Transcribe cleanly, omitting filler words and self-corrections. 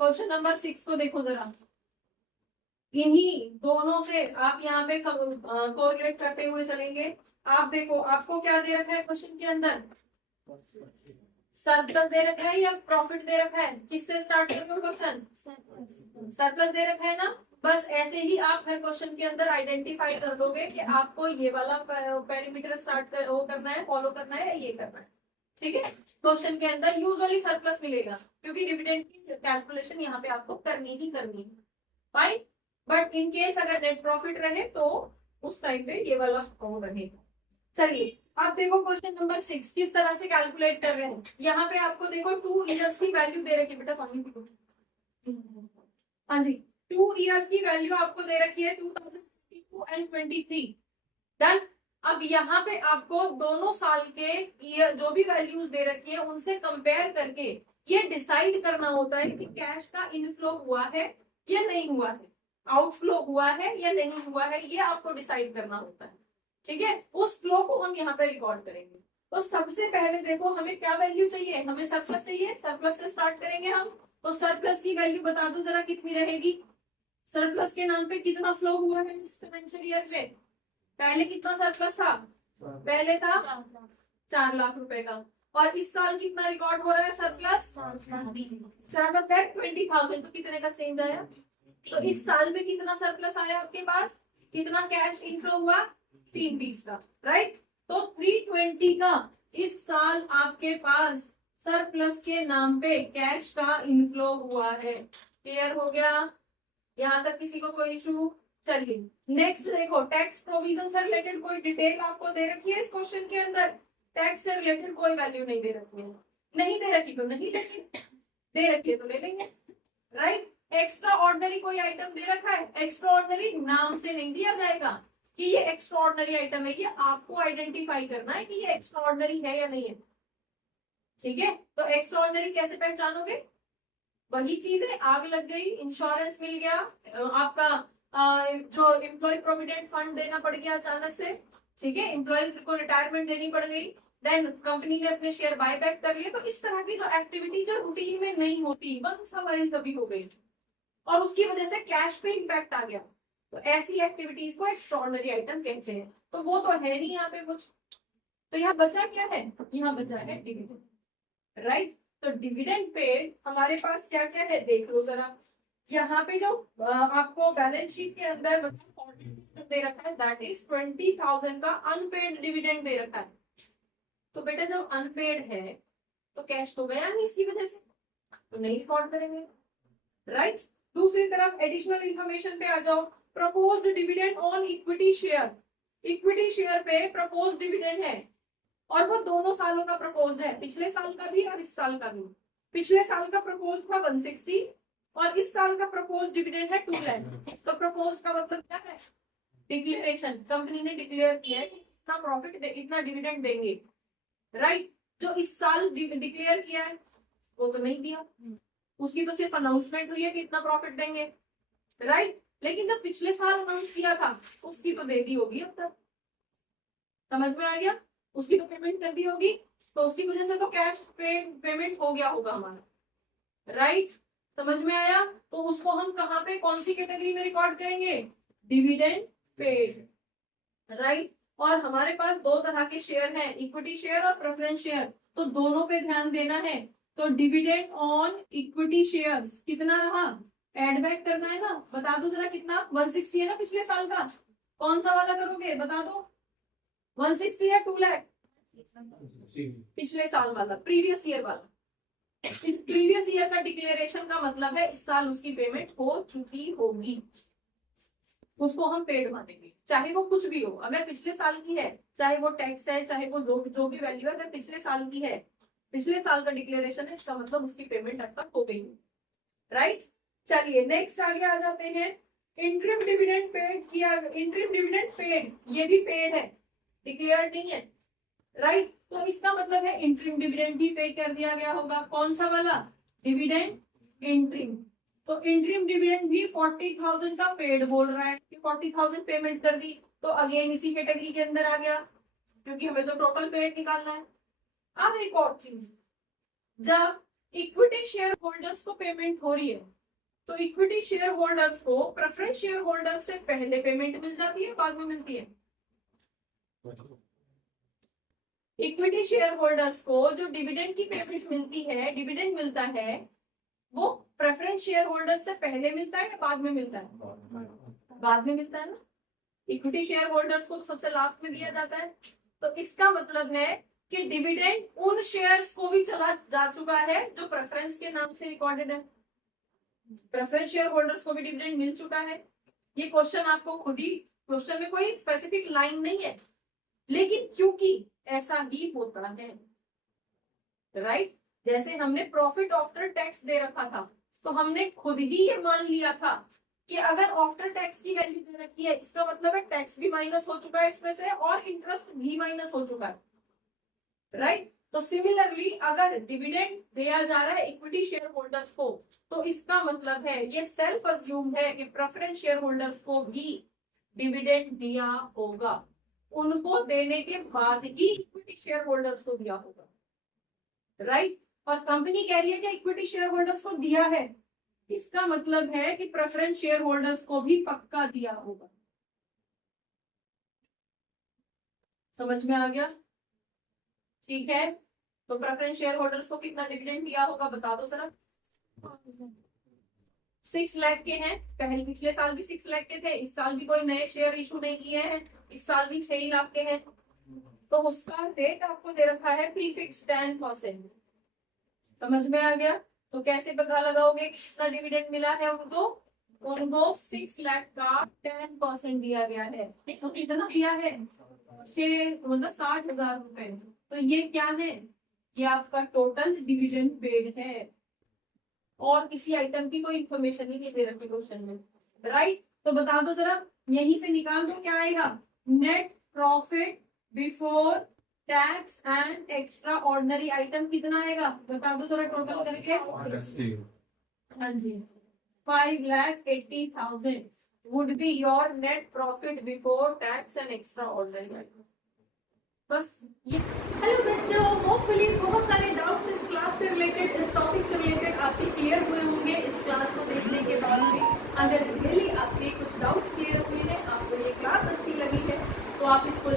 Question number 6 को देखो जरा। इन्हीं दोनों से आप यहाँ पे कोरिलेट करते हुए चलेंगे। आप देखो, आपको क्या दे रखा है क्वेश्चन के अंदर? सरप्लस दे रखा है या प्रॉफिट दे रखा है? किससे स्टार्ट करोगे क्वेश्चन? सरप्लस दे रखा है ना। बस ऐसे ही आप हर क्वेश्चन के अंदर आइडेंटिफाई कर लोगे कि आपको ये वाला पैरामीटर वो करना है, फॉलो करना है, ये करना है। ठीक है, क्वेश्चन के अंदर यूजुअली सरप्लस मिलेगा क्योंकि डिविडेंड की कैलकुलेशन यहाँ पे आपको करनी ही करनी है। फाइन, बट इन केस अगर नेट प्रॉफिट रहे तो उस टाइम पे ये वाला अकाउंट रहेगा। चलिए आप देखो क्वेश्चन नंबर 6 किस तरह से कैलकुलेट कर रहे हैं। यहाँ पे आपको देखो 2 इयर्स की वैल्यू दे रखी है बेटा, हाँ जी, 2 इयर्स की वैल्यू आपको दे रखी है 2022 एंड 23। डन। अब यहाँ पे आपको दोनों साल के ईयर जो भी वैल्यूज दे रखी है उनसे कंपेयर करके ये डिसाइड करना होता है कि कैश का इनफ्लो हुआ है या नहीं हुआ है, आउटफ्लो हुआ है या नहीं हुआ है, ये आपको डिसाइड करना होता है। ठीक है, उस फ्लो को हम यहाँ पे रिकॉर्ड करेंगे। तो सबसे पहले देखो हमें क्या वैल्यू चाहिए, हमें सरप्लस चाहिए। सरप्लस से स्टार्ट करेंगे हम। तो सरप्लस की वैल्यू बता दो जरा कितनी रहेगी। सरप्लस के नाम पे कितना फ्लो हुआ है इस फाइनेंशियल ईयर में? पहले कितना सरप्लस था? पहले था 4 लाख रुपए का। और इस साल कितना रिकॉर्ड हो रहा है सरप्लस? 20,000। तो कितने का चेंज आया? तो इस साल में कितना सरप्लस आया आपके पास? कितना कैश इनफ्लो हुआ? 320 का। राइट, तो 320 का इस साल आपके पास सरप्लस के नाम पे कैश का इनफ्लो हुआ है। क्लियर हो गया? यहाँ तक किसी को कोई इशू? चलिए नेक्स्ट देखो, टैक्स प्रोविजन से रिलेटेड कोई डिटेल आपको दे रखी है इस क्वेश्चन के अंदर? टैक्स से रिलेटेड कोई वैल्यू नहीं दे रखी है। नहीं दे रखी तो नहीं लेंगे, दे रखी है तो ले लेंगे। राइट, एक्स्ट्रा ऑर्डिनरी कोई आइटम दे रखा है? एक्स्ट्रा ऑर्डिनरी नाम से नहीं दिया जाएगा कि ये एक्स्ट्रा ऑर्डिनरी आइटम है, ये आपको आइडेंटिफाई करना है कि ये एक्स्ट्रा ऑर्डिनरी है या नहीं है। ठीक है, तो एक्स्ट्रा ऑर्डिनरी कैसे पहचानोगे? वही चीज है, आग लग गई, इंश्योरेंस मिल गया, आपका जो एम्प्लॉय प्रोविडेंट फंड देना पड़ गया अचानक से। ठीक है, एम्प्लॉयज को रिटायरमेंट देनी पड़ गई, देन कंपनी ने अपने शेयर बाय बैक कर लिए। तो इस तरह की जो एक्टिविटी जो रूटीन में नहीं होती, वंस अ व्हाइल कभी हो गई और उसकी वजह से कैश पे इम्पैक्ट आ गया, तो ऐसी एक्टिविटीज को एक्स्ट्राऑर्डिनरी आइटम कहते हैं। तो वो तो है नहीं यहाँ पे कुछ। तो यहाँ बचा क्या है? यहाँ बचा है डिविडेंड। राइट, तो डिविडेंड पेड हमारे पास क्या क्या है देख लो जरा। यहाँ पे जो आपको बैलेंस शीट के अंदर दे रखा है दैट इज 20,000 का अनपेड डिविडेंड दे रखा है। तो बेटा जब अनपेड है तो कैश तो गया नहीं, इसकी वजह से तो नहीं रिकॉर्ड करेंगे। राइट, दूसरी तरफ एडिशनल इंफॉर्मेशन पे आ जाओ। Proposed dividend on equity share. Equity share पे प्रपोज्ड डिविडेंड है और वो दोनों सालों का प्रपोज्ड है, पिछले साल का भी और इस साल का भी। पिछले साल का प्रपोज था 160 और इस साल का प्रपोज डिविडेंड है 2 लाख। तो प्रपोज का मतलब क्या है? डिक्लेरेशन। कंपनी ने डिक्लेयर किया है कि इतना प्रॉफिट इतना डिविडेंड देंगे। राइट, जो इस साल डिक्लेयर किया है वो तो नहीं दिया, उसकी तो सिर्फ अनाउंसमेंट हुई है कि इतना प्रॉफिट देंगे। राइट, लेकिन जब पिछले साल अनाउंस किया था उसकी तो दे दी होगी अब तक। समझ में आ गया? उसकी तो पेमेंट कर दी होगी, तो उसकी वजह से तो कैश पेमेंट हो गया होगा हमारा। राइट, समझ में आया? तो उसको हम कहाँ पे कौन सी कैटेगरी में रिकॉर्ड करेंगे? Dividend paid. राइट, और हमारे पास दो तरह के शेयर हैं, इक्विटी शेयर और प्रेफरेंस शेयर। तो दोनों पे ध्यान देना है। तो डिविडेंड ऑन इक्विटी शेयर्स कितना रहा? एड बैक करना है ना, बता दो जरा कितना? 160 है ना पिछले साल का। कौन सा वाला करोगे बता दो? 160 या 2 लाख? पिछले साल वाला, प्रीवियस ईयर वाला। प्रीवियस ईयर का डिक्लेरेशन का मतलब है इस साल उसकी पेमेंट हो चुकी होगी, उसको हम पेड मानेंगे, चाहे वो कुछ भी हो। अगर पिछले साल की है, चाहे वो टैक्स है, चाहे वो जो भी वैल्यू है, अगर पिछले साल की है, पिछले साल का डिक्लेरेशन है, इसका मतलब उसकी पेमेंट अब तक हो गई। राइट, चलिए नेक्स्ट आगे आ जाते हैं। इंटरिम डिविडेंड पेड किया, इंटरिम डिविडेंड पेड, ये भी पेड है, डिक्लेयर नहीं है। राइट, तो इसका मतलब है इंटरिम डिविडेंड भी पे कर दिया गया होगा। कौन सा वाला? Dividend interim. तो इंटरिम डिविडेंड भी 40,000 का पेड बोल रहा है कि 40,000 पेमेंट कर दी, तो अगेन इसी कैटेगरी के अंदर आ गया क्योंकि हमें तो टोटल पेड निकालना है। अब एक और चीज, जब इक्विटी शेयर होल्डर्स को पेमेंट हो रही है, तो इक्विटी शेयर होल्डर्स को प्रेफरेंस शेयर होल्डर से पहले पेमेंट मिल जाती है, बाद में मिलती है? इक्विटी शेयर होल्डर्स को जो डिविडेंड की पेमेंट मिलती है, डिविडेंड मिलता है, वो प्रेफरेंस शेयर होल्डर से पहले मिलता है या बाद में मिलता है? बाद में मिलता है ना। इक्विटी शेयर होल्डर्स को सबसे लास्ट में दिया जाता है, तो इसका मतलब है कि डिविडेंड उन शेयर्स को भी चला जा चुका है जो प्रेफरेंस के नाम से रिकॉर्डेड है। प्रेफरेंस शेयर होल्डर्स को भी डिविडेंड मिल चुका है। ये क्वेश्चन आपको खुद ही, क्वेश्चन में कोई स्पेसिफिक लाइन नहीं है, लेकिन क्योंकि ऐसा ही होता है, राइट? जैसे हमने प्रॉफिट आफ्टर टैक्स दे रखा था, तो हमने खुद ही ये मान लिया था कि अगर आफ्टर टैक्स की वैल्यू दे रखी है, इसका मतलब है टैक्स भी माइनस हो चुका है इसमें से और इंटरेस्ट भी माइनस हो चुका है, राइट? तो सिमिलरली अगर डिविडेंड दिया जा रहा है इक्विटी शेयर होल्डर्स को, तो इसका मतलब है ये सेल्फ अज्यूम्ड है कि प्रेफरेंस शेयर होल्डर्स को भी डिविडेंड दिया होगा, उनको देने के बाद ही इक्विटी शेयर होल्डर्स को दिया होगा, राइट? और कंपनी कह रही है कि इक्विटी शेयर होल्डर्स को दिया है, इसका मतलब है कि प्रेफरेंस शेयर होल्डर्स को भी पक्का दिया होगा। समझ में आ गया? ठीक है, तो प्रेफरेंस शेयर होल्डर्स को कितना डिविडेंड दिया होगा बता दो जरा। 6 लाख के हैं, पहले पिछले साल भी 6 लाख के थे, इस साल भी कोई नए शेयर इशू नहीं किए हैं, इस साल भी 6 लाख के हैं, तो उसका रेट आपको दे रखा है प्रीफिक्स 10%। समझ में आ गया? तो कैसे पता लगाओगे कितना डिविडेंड मिला है उनको? उनको 6 लाख का 10% दिया गया है, तो कितना दिया है? 60,000 रुपए। तो ये क्या है? ये आपका टोटल डिविडेंड पेड है, और किसी आइटम की कोई इंफॉर्मेशन नहीं दे रखी क्वेश्चन में, राइट? तो बता दो जरा, यहीं से निकाल दो क्या आएगा? Net profit before tax and extra ordinary item कितना आएगा बता दो जरा टोटल करके। हाँ जी, 5,80,000 would be your net profit before tax and extra ordinary item. बस ये। हेलो बच्चों, होपफुली बहुत सारे डाउट्स इस क्लास से रिलेटेड, इस टॉपिक से रिलेटेड आपके क्लियर हुए होंगे इस क्लास को देखने के बाद में। अगर रियली आपके कुछ डाउट्स क्लियर हुए हैं, आपको ये क्लास अच्छी लगी है, तो आप इसको